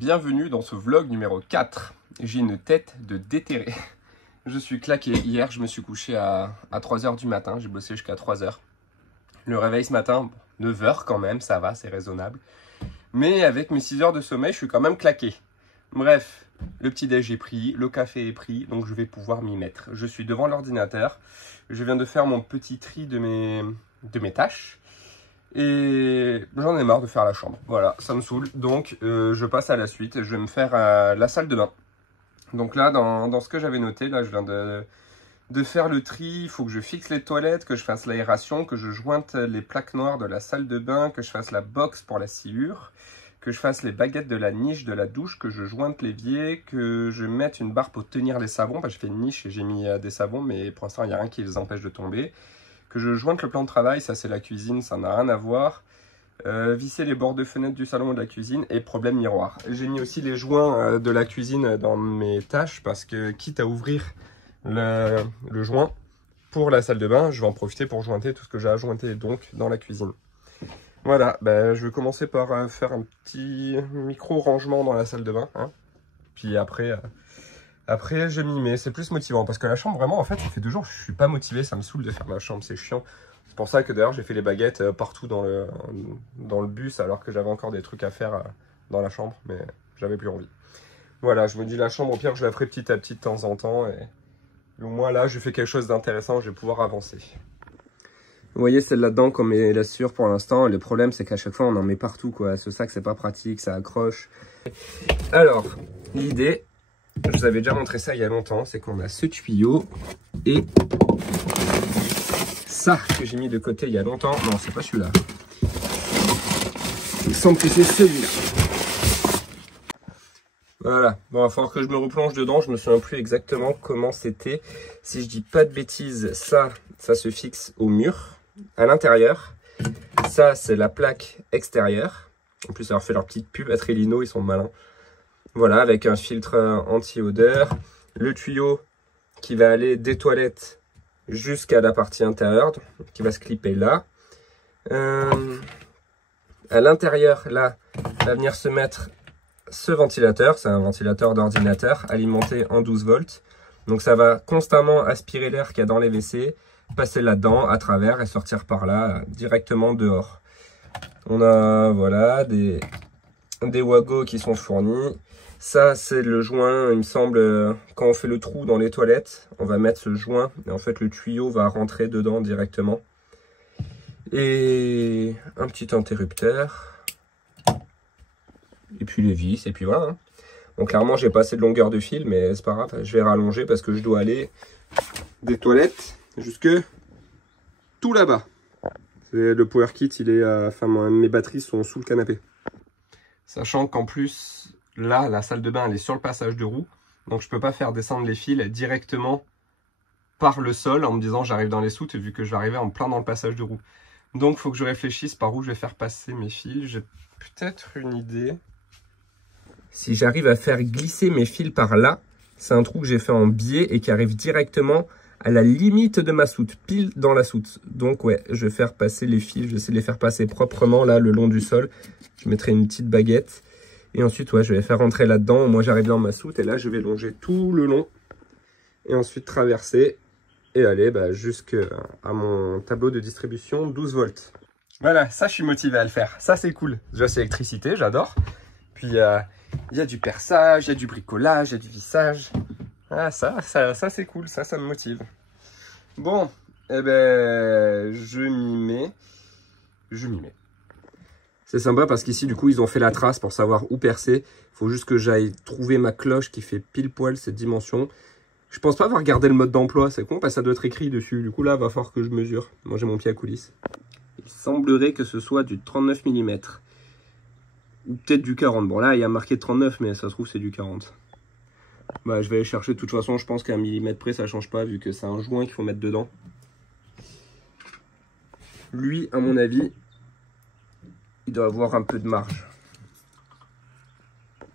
bienvenue dans ce vlog numéro 4. J'ai une tête de déterré. Je suis claqué. Hier, je me suis couché à 3 h du matin. J'ai bossé jusqu'à 3 h. Le réveil ce matin, 9 h quand même, ça va, c'est raisonnable. Mais avec mes 6 heures de sommeil, je suis quand même claqué. Bref, le petit déj est pris, le café est pris, donc je vais pouvoir m'y mettre. Je suis devant l'ordinateur. Je viens de faire mon petit tri de mes tâches. Et j'en ai marre de faire la chambre. Voilà, ça me saoule. Donc, je passe à la suite. Je vais me faire la salle de bain. Donc là, dans ce que j'avais noté, là, je viens de faire le tri. Il faut que je fixe les toilettes, que je fasse l'aération, que je jointe les plaques noires de la salle de bain, que je fasse la box pour la sciure, que je fasse les baguettes de la niche de la douche, que je jointe l'évier, que je mette une barre pour tenir les savons. Bah, je fais une niche et j'ai mis des savons, mais pour l'instant, il n'y a rien qui les empêche de tomber. Que je jointe le plan de travail, ça c'est la cuisine, ça n'a rien à voir. Visser les bords de fenêtre du salon et de la cuisine et problème miroir. J'ai mis aussi les joints de la cuisine dans mes tâches parce que quitte à ouvrir le joint pour la salle de bain, je vais en profiter pour jointer tout ce que j'ai à jointer donc dans la cuisine. Voilà, ben, je vais commencer par faire un petit micro rangement dans la salle de bain. Hein. Puis après je m'y mets, c'est plus motivant parce que la chambre vraiment en fait ça fait 2 jours je suis pas motivé, ça me saoule de faire ma chambre, c'est chiant. C'est pour ça que d'ailleurs j'ai fait les baguettes partout dans le bus alors que j'avais encore des trucs à faire dans la chambre mais j'avais plus envie. Voilà, je me dis la chambre au pire je la ferai petit à petit de temps en temps et au moins là je fais quelque chose d'intéressant, je vais pouvoir avancer. Vous voyez celle là-dedans qu'on met la sciure pour l'instant, le problème c'est qu'à chaque fois on en met partout quoi, ce sac c'est pas pratique, ça accroche. Alors, l'idée, je vous avais déjà montré ça il y a longtemps, c'est qu'on a ce tuyau et ça que j'ai mis de côté il y a longtemps. Non, c'est pas celui-là. Il semble que c'est celui-là. Voilà. Bon, il va falloir que je me replonge dedans. Je me souviens plus exactement comment c'était. Si je dis pas de bêtises, ça se fixe au mur, à l'intérieur. Ça, c'est la plaque extérieure. En plus, avoir fait leur petite pub à Trellino, ils sont malins. Voilà, avec un filtre anti-odeur, le tuyau qui va aller des toilettes jusqu'à la partie intérieure, qui va se clipper là. À l'intérieur, là, va venir se mettre ce ventilateur, c'est un ventilateur d'ordinateur alimenté en 12 volts. Donc ça va constamment aspirer l'air qu'il y a dans les WC, passer là-dedans, à travers et sortir par là, directement dehors. On a, voilà, des Wago qui sont fournis. Ça, c'est le joint, il me semble, quand on fait le trou dans les toilettes, on va mettre ce joint, et en fait, le tuyau va rentrer dedans directement. Et un petit interrupteur. Et puis les vis, et puis voilà. Hein. Donc clairement, j'ai pas assez de longueur de fil, mais c'est pas grave, je vais rallonger parce que je dois aller des toilettes jusque tout là-bas. Le power kit, il est, enfin, mes batteries sont sous le canapé. Sachant qu'en plus... Là, la salle de bain, elle est sur le passage de roue. Donc, je ne peux pas faire descendre les fils directement par le sol en me disant j'arrive dans les soutes vu que je vais arriver en plein dans le passage de roue. Donc, il faut que je réfléchisse par où je vais faire passer mes fils. J'ai peut-être une idée. Si j'arrive à faire glisser mes fils par là, c'est un trou que j'ai fait en biais et qui arrive directement à la limite de ma soute, pile dans la soute. Donc, ouais, je vais faire passer les fils. Je vais essayer de les faire passer proprement là, le long du sol. Je mettrai une petite baguette. Et ensuite, ouais, je vais faire rentrer là-dedans. Moi, j'arrive dans ma soute et là, je vais longer tout le long. Et ensuite, traverser et aller jusqu'à mon tableau de distribution 12 volts. Voilà, ça, je suis motivé à le faire. Ça, c'est cool. Déjà, c'est l'électricité, j'adore. Puis, il y a du perçage, il y a du bricolage, il y a du vissage. Ah, ça c'est cool. Ça me motive. Bon, eh ben, je m'y mets. C'est sympa parce qu'ici, du coup, ils ont fait la trace pour savoir où percer. Il faut juste que j'aille trouver ma cloche qui fait pile poil cette dimension. Je pense pas avoir gardé le mode d'emploi. C'est con parce que ça doit être écrit dessus. Du coup, là, il va falloir que je mesure. Moi, j'ai mon pied à coulisse. Il semblerait que ce soit du 39 mm. Ou peut-être du 40. Bon, là, il y a marqué 39, mais ça se trouve, c'est du 40. Bah, je vais aller chercher. De toute façon, je pense qu'à 1 mm près, ça change pas vu que c'est un joint qu'il faut mettre dedans. Lui, à mon avis... il doit avoir un peu de marge.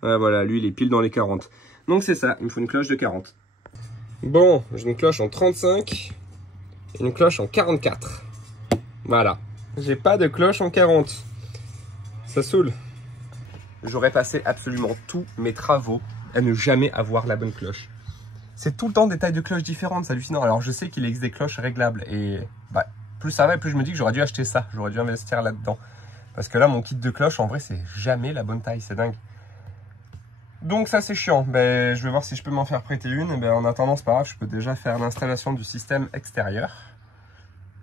Ah, voilà, lui, il est pile dans les 40. Donc, c'est ça, il me faut une cloche de 40. Bon, j'ai une cloche en 35 et une cloche en 44. Voilà. J'ai pas de cloche en 40. Ça saoule. j'aurais passé absolument tous mes travaux à ne jamais avoir la bonne cloche. C'est tout le temps des tailles de cloches différentes, c'est hallucinant. Alors je sais qu'il existe des cloches réglables et bah, plus ça va, plus je me dis que j'aurais dû acheter ça, j'aurais dû investir là-dedans. Parce que là, mon kit de cloche, en vrai, c'est jamais la bonne taille, c'est dingue. Donc ça, c'est chiant. Ben, je vais voir si je peux m'en faire prêter une. Ben, en attendant, c'est pas grave, je peux déjà faire l'installation du système extérieur.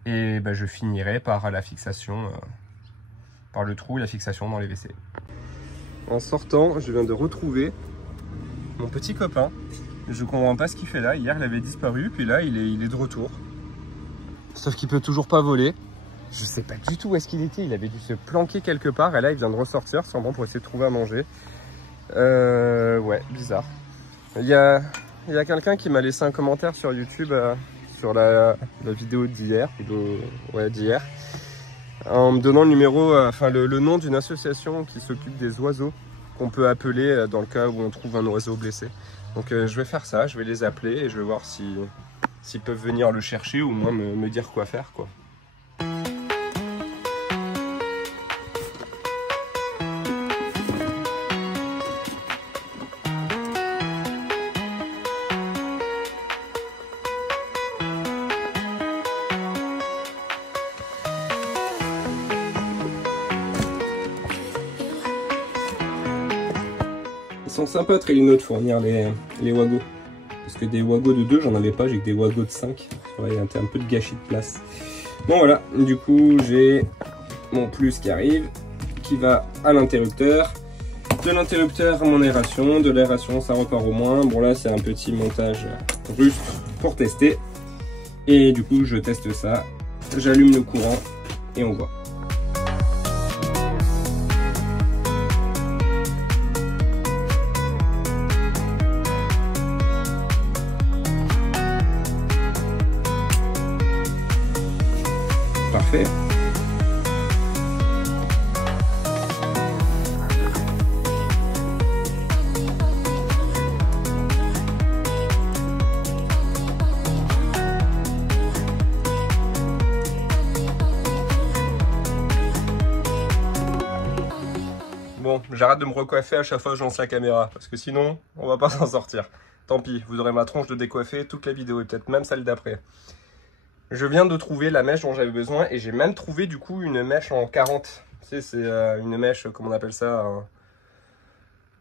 Et ben, je finirai par la fixation, par le trou et la fixation dans les WC. En sortant, je viens de retrouver mon petit copain. Je comprends pas ce qu'il fait là. Hier, il avait disparu, puis là, il est de retour. Sauf qu'il peut toujours pas voler. Je sais pas du tout où est-ce qu'il était. Il avait dû se planquer quelque part. Et là, il vient de ressortir, sûrement pour essayer de trouver à manger. Ouais, bizarre. Il y a quelqu'un qui m'a laissé un commentaire sur YouTube sur la vidéo d'hier. Ouais, d'hier. En me donnant le numéro, enfin le nom d'une association qui s'occupe des oiseaux qu'on peut appeler dans le cas où on trouve un oiseau blessé. Donc je vais faire ça, je vais les appeler et je vais voir s'ils peuvent venir le chercher ou au moins me dire quoi faire, quoi. Ils sont sympas Trellino de fournir les wagos. Parce que des wagos de 2, j'en avais pas, j'ai que des wagos de 5. Il y a un peu de gâchis de place. Bon voilà, du coup j'ai mon plus qui arrive, qui va à l'interrupteur. De l'interrupteur à mon aération, de l'aération ça repart au moins. Bon là c'est un petit montage russe pour tester. Et du coup je teste ça, j'allume le courant et on voit. Parfait. Bon, j'arrête de me recoiffer à chaque fois que je lance la caméra, parce que sinon, on va pas s'en sortir. Tant pis, vous aurez ma tronche de décoiffer toute la vidéo, et peut-être même celle d'après. Je viens de trouver la mèche dont j'avais besoin, et j'ai même trouvé du coup une mèche en 40. Tu sais, c'est une mèche, comment on appelle ça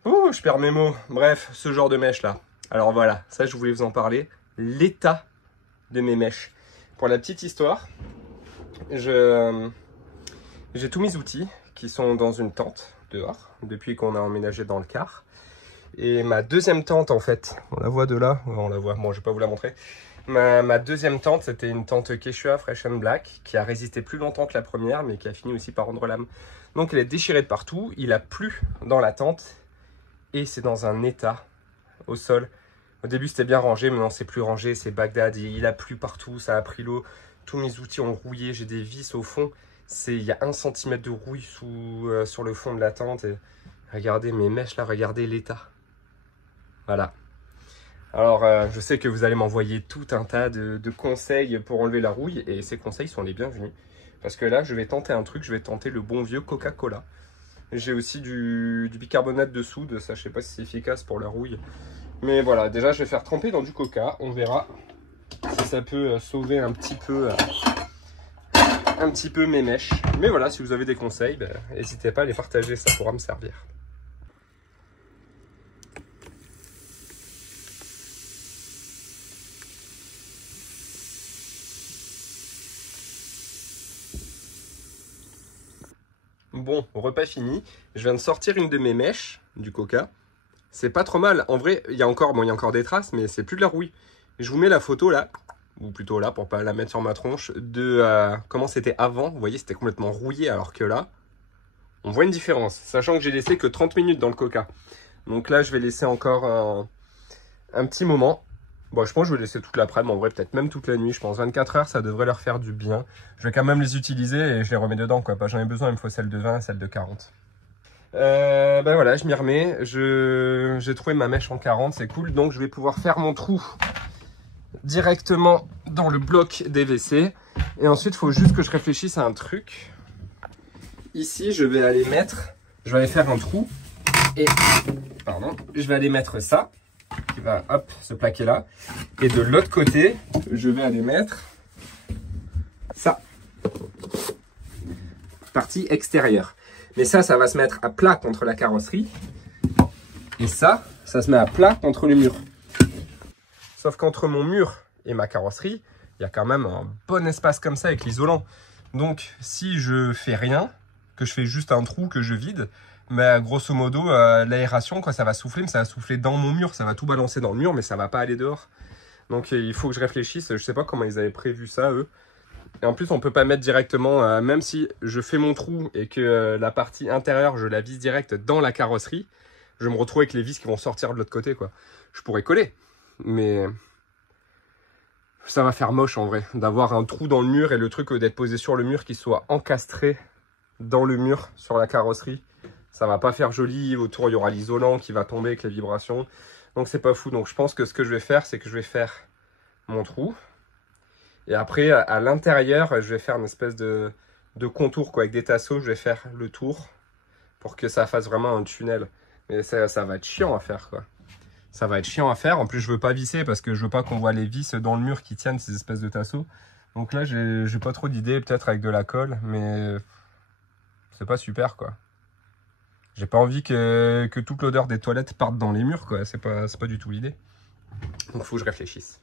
Ouh, je perds mes mots. Bref, ce genre de mèche là. Alors voilà, ça je voulais vous en parler. L'état de mes mèches. Pour la petite histoire, j'ai tous mes outils qui sont dans une tente dehors, depuis qu'on a emménagé dans le car. Et ma deuxième tente en fait, on la voit de là, on la voit, bon je vais pas vous la montrer. Ma deuxième tente, c'était une tente Quechua Fresh and Black qui a résisté plus longtemps que la première, mais qui a fini aussi par rendre l'âme. Donc elle est déchirée de partout, il a plu dans la tente et c'est dans un état au sol. Au début c'était bien rangé, maintenant c'est plus rangé, c'est Bagdad, il a plu partout, ça a pris l'eau, tous mes outils ont rouillé, j'ai des vis au fond. Il y a 1 cm de rouille sur le fond de la tente. Et regardez mes mèches là, regardez l'état. Voilà. Alors, je sais que vous allez m'envoyer tout un tas de conseils pour enlever la rouille. Et ces conseils sont les bienvenus. Parce que là, je vais tenter un truc. Je vais tenter le bon vieux Coca-Cola. J'ai aussi du bicarbonate de soude. Ça, je sais pas si c'est efficace pour la rouille. Mais voilà, déjà, je vais faire tremper dans du coca. On verra si ça peut sauver un petit peu mes mèches. Mais voilà, si vous avez des conseils, n'hésitez pas à les partager, ça pourra me servir. Bon, repas fini. Je viens de sortir une de mes mèches du coca. C'est pas trop mal. En vrai, il y a encore des traces, mais c'est plus de la rouille. Je vous mets la photo là. Ou plutôt là, pour pas la mettre sur ma tronche, de comment c'était avant. Vous voyez, c'était complètement rouillé, alors que là, on voit une différence. Sachant que j'ai laissé que 30 minutes dans le coca. Donc là, je vais laisser encore un petit moment. Bon, je pense que je vais laisser toute l'après-midi, en vrai, peut-être même toute la nuit. Je pense 24 heures, ça devrait leur faire du bien. Je vais quand même les utiliser et je les remets dedans, quoi. Pas j'en ai besoin, il me faut celle de 20 et celle de 40. Ben voilà, je m'y remets. J'ai trouvé ma mèche en 40, c'est cool. Donc je vais pouvoir faire mon trou directement dans le bloc des WC. Et ensuite, il faut juste que je réfléchisse à un truc. Ici, je vais aller faire un trou Et, pardon, je vais aller mettre ça, qui va, hop, se plaquer là. Et de l'autre côté, je vais aller mettre ça. Partie extérieure. Mais ça va se mettre à plat contre la carrosserie. Et ça se met à plat contre le mur. Sauf qu'entre mon mur et ma carrosserie, il y a quand même un bon espace comme ça avec l'isolant. Donc, si je fais rien, que je fais juste un trou que je vide, mais grosso modo, l'aération, quand ça va souffler, mais ça va souffler dans mon mur. Ça va tout balancer dans le mur, mais ça va pas aller dehors. Donc, il faut que je réfléchisse. Je sais pas comment ils avaient prévu ça, eux. Et en plus, on peut pas mettre directement, même si je fais mon trou et que la partie intérieure, je la vise direct dans la carrosserie, je me retrouve avec les vis qui vont sortir de l'autre côté, quoi. Je pourrais coller, mais ça va faire moche en vrai, d'avoir un trou dans le mur et le truc d'être posé sur le mur qui soit encastré dans le mur sur la carrosserie. Ça va pas faire joli. Autour, il y aura l'isolant qui va tomber avec les vibrations. Donc, c'est pas fou. Donc, je pense que ce que je vais faire, c'est que je vais faire mon trou. Et après, à l'intérieur, je vais faire une espèce de contour, quoi, avec des tasseaux. Je vais faire le tour pour que ça fasse vraiment un tunnel. Mais ça va être chiant à faire, quoi. Ça va être chiant à faire. En plus, je veux pas visser parce que je veux pas qu'on voit les vis dans le mur qui tiennent ces espèces de tasseaux. Donc là, j'ai pas trop d'idées, peut-être avec de la colle, mais c'est pas super, quoi. J'ai pas envie que toute l'odeur des toilettes parte dans les murs, quoi. C'est pas du tout l'idée. Donc, faut que je réfléchisse.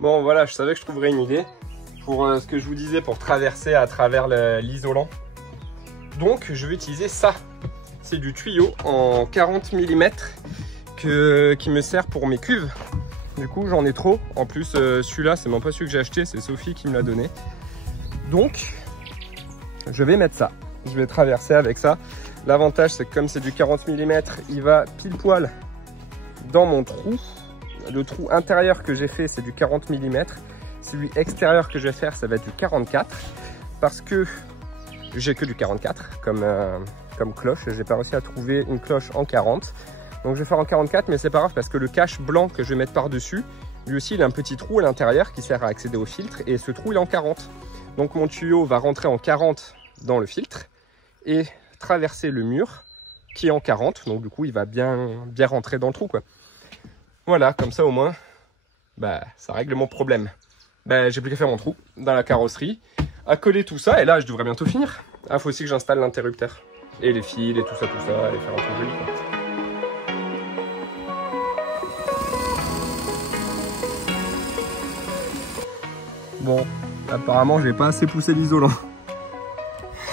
Bon voilà, je savais que je trouverais une idée pour ce que je vous disais, pour traverser à travers l'isolant. Donc je vais utiliser ça. C'est du tuyau en 40 mm qui me sert pour mes cuves. Du coup j'en ai trop. En plus celui-là c'est même pas celui que j'ai acheté, c'est Sophie qui me l'a donné. Donc je vais mettre ça. Je vais traverser avec ça. L'avantage c'est que comme c'est du 40 mm, il va pile poil dans mon trou. Le trou intérieur que j'ai fait, c'est du 40 mm. Celui extérieur que je vais faire, ça va être du 44. Parce que j'ai que du 44 comme cloche. J'ai pas réussi à trouver une cloche en 40. Donc je vais faire en 44, mais c'est pas grave parce que le cache blanc que je vais mettre par-dessus, lui aussi, il a un petit trou à l'intérieur qui sert à accéder au filtre. Et ce trou, il est en 40. Donc mon tuyau va rentrer en 40 dans le filtre et traverser le mur qui est en 40. Donc du coup, il va bien rentrer dans le trou, quoi. Voilà, comme ça au moins, ça règle mon problème. J'ai plus qu'à faire mon trou dans la carrosserie, à coller tout ça, et là je devrais bientôt finir. Ah, faut aussi que j'installe l'interrupteur, et les fils, et tout ça, et faire un truc joli, quoi. Bon, apparemment j'ai pas assez poussé l'isolant.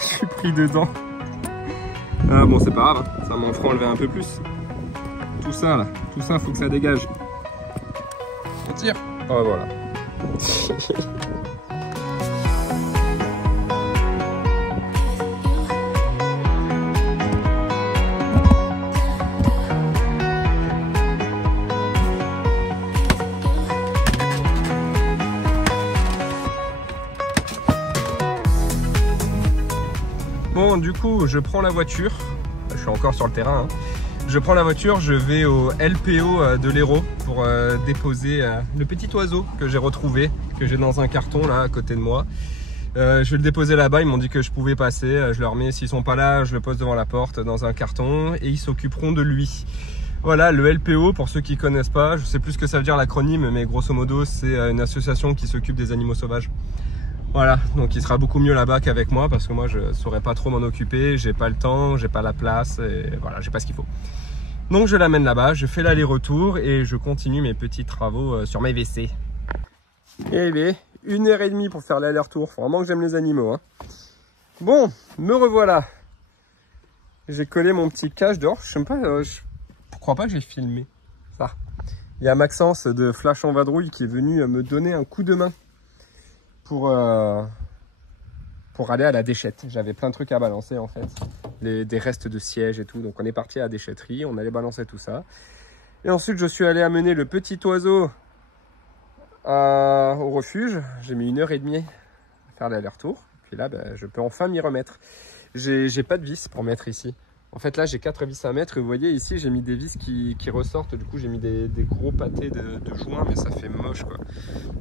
Je suis pris dedans. Ah bon, c'est pas grave, ça m'en fera enlever un peu plus. Tout ça là, tout ça faut que ça dégage. On tire. Oh voilà. Bon, du coup, je prends la voiture. Je suis encore sur le terrain, hein. Je prends la voiture, je vais au LPO de l'Hérault pour déposer le petit oiseau que j'ai retrouvé, que j'ai dans un carton là à côté de moi. Je vais le déposer là-bas, ils m'ont dit que je pouvais passer, je leur mets, s'ils sont pas là, je le pose devant la porte dans un carton et ils s'occuperont de lui. Voilà, le LPO, pour ceux qui connaissent pas, je sais plus ce que ça veut dire l'acronyme, mais grosso modo c'est une association qui s'occupe des animaux sauvages. Voilà, donc il sera beaucoup mieux là-bas qu'avec moi parce que moi je saurais pas trop m'en occuper, j'ai pas le temps, j'ai pas la place et voilà, j'ai pas ce qu'il faut. Donc je l'amène là-bas, je fais l'aller-retour et je continue mes petits travaux sur mes WC. Et bien, 1h30 pour faire l'aller-retour, faut vraiment que j'aime les animaux, hein. Bon, me revoilà. J'ai collé mon petit cache dehors. Je sais pas, je crois pas que j'ai filmé ça. Il y a Maxence de Flash en Vadrouille qui est venu me donner un coup de main pour aller à la déchette. J'avais plein de trucs à balancer en fait. Des restes de sièges et tout. Donc on est parti à la déchetterie, on allait balancer tout ça. Et ensuite je suis allé amener le petit oiseau au refuge. J'ai mis 1h30 à faire l'aller-retour. Puis là, je peux enfin m'y remettre. J'ai pas de vis pour mettre ici. En fait, là, j'ai 4 vis à mettre. Et vous voyez, ici, j'ai mis des vis qui ressortent. Du coup, j'ai mis des gros pâtés de joints, mais ça fait moche, quoi.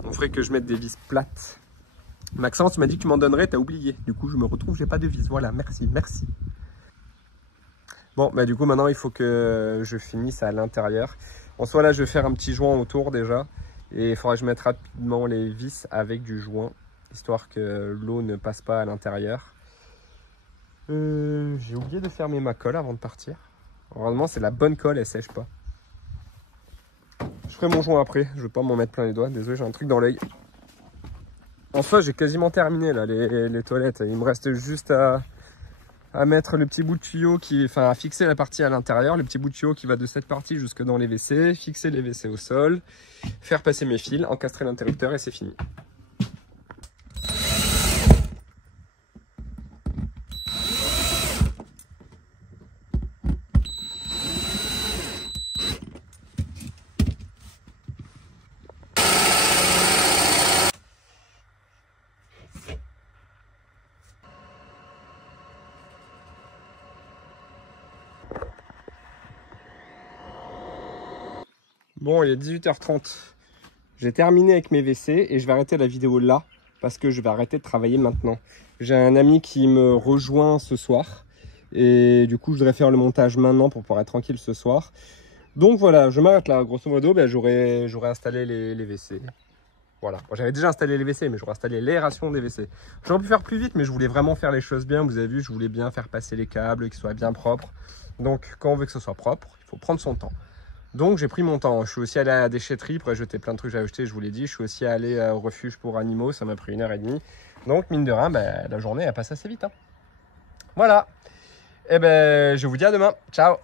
On ferait que je mette des vis plates. Maxence m'a dit que tu m'en donnerais, t'as oublié. Du coup, je me retrouve, j'ai pas de vis. Voilà, merci, merci. Bon, du coup, maintenant, il faut que je finisse à l'intérieur. En soit, là, je vais faire un petit joint autour déjà. Et il faudra que je mette rapidement les vis avec du joint, histoire que l'eau ne passe pas à l'intérieur. J'ai oublié de fermer ma colle avant de partir. Heureusement, c'est la bonne colle, elle sèche pas. Je ferai mon joint après, je vais pas m'en mettre plein les doigts. Désolé, j'ai un truc dans l'œil. Enfin, j'ai quasiment terminé là les toilettes. Il me reste juste à mettre le petit bout de tuyau à fixer la partie à l'intérieur, le petit bout de tuyau qui va de cette partie jusque dans les WC, fixer les WC au sol, faire passer mes fils, encastrer l'interrupteur et c'est fini. Bon, il est 18h30. J'ai terminé avec mes WC et je vais arrêter la vidéo là parce que je vais arrêter de travailler maintenant. J'ai un ami qui me rejoint ce soir et du coup, je devrais faire le montage maintenant pour pouvoir être tranquille ce soir. Donc voilà, je m'arrête là. Grosso modo, j'aurais installé les WC. Voilà. Bon, j'avais déjà installé les WC, mais j'aurais installé l'aération des WC. J'aurais pu faire plus vite, mais je voulais vraiment faire les choses bien. Vous avez vu, je voulais bien faire passer les câbles, qu'ils soient bien propres. Donc, quand on veut que ce soit propre, il faut prendre son temps. Donc j'ai pris mon temps. Je suis aussi allé à la déchetterie pour jeter plein de trucs que j'ai acheté, je vous l'ai dit. Je suis aussi allé au refuge pour animaux, ça m'a pris 1h30. Donc mine de rien, la journée elle passe assez vite. Hein. Voilà. Et je vous dis à demain. Ciao.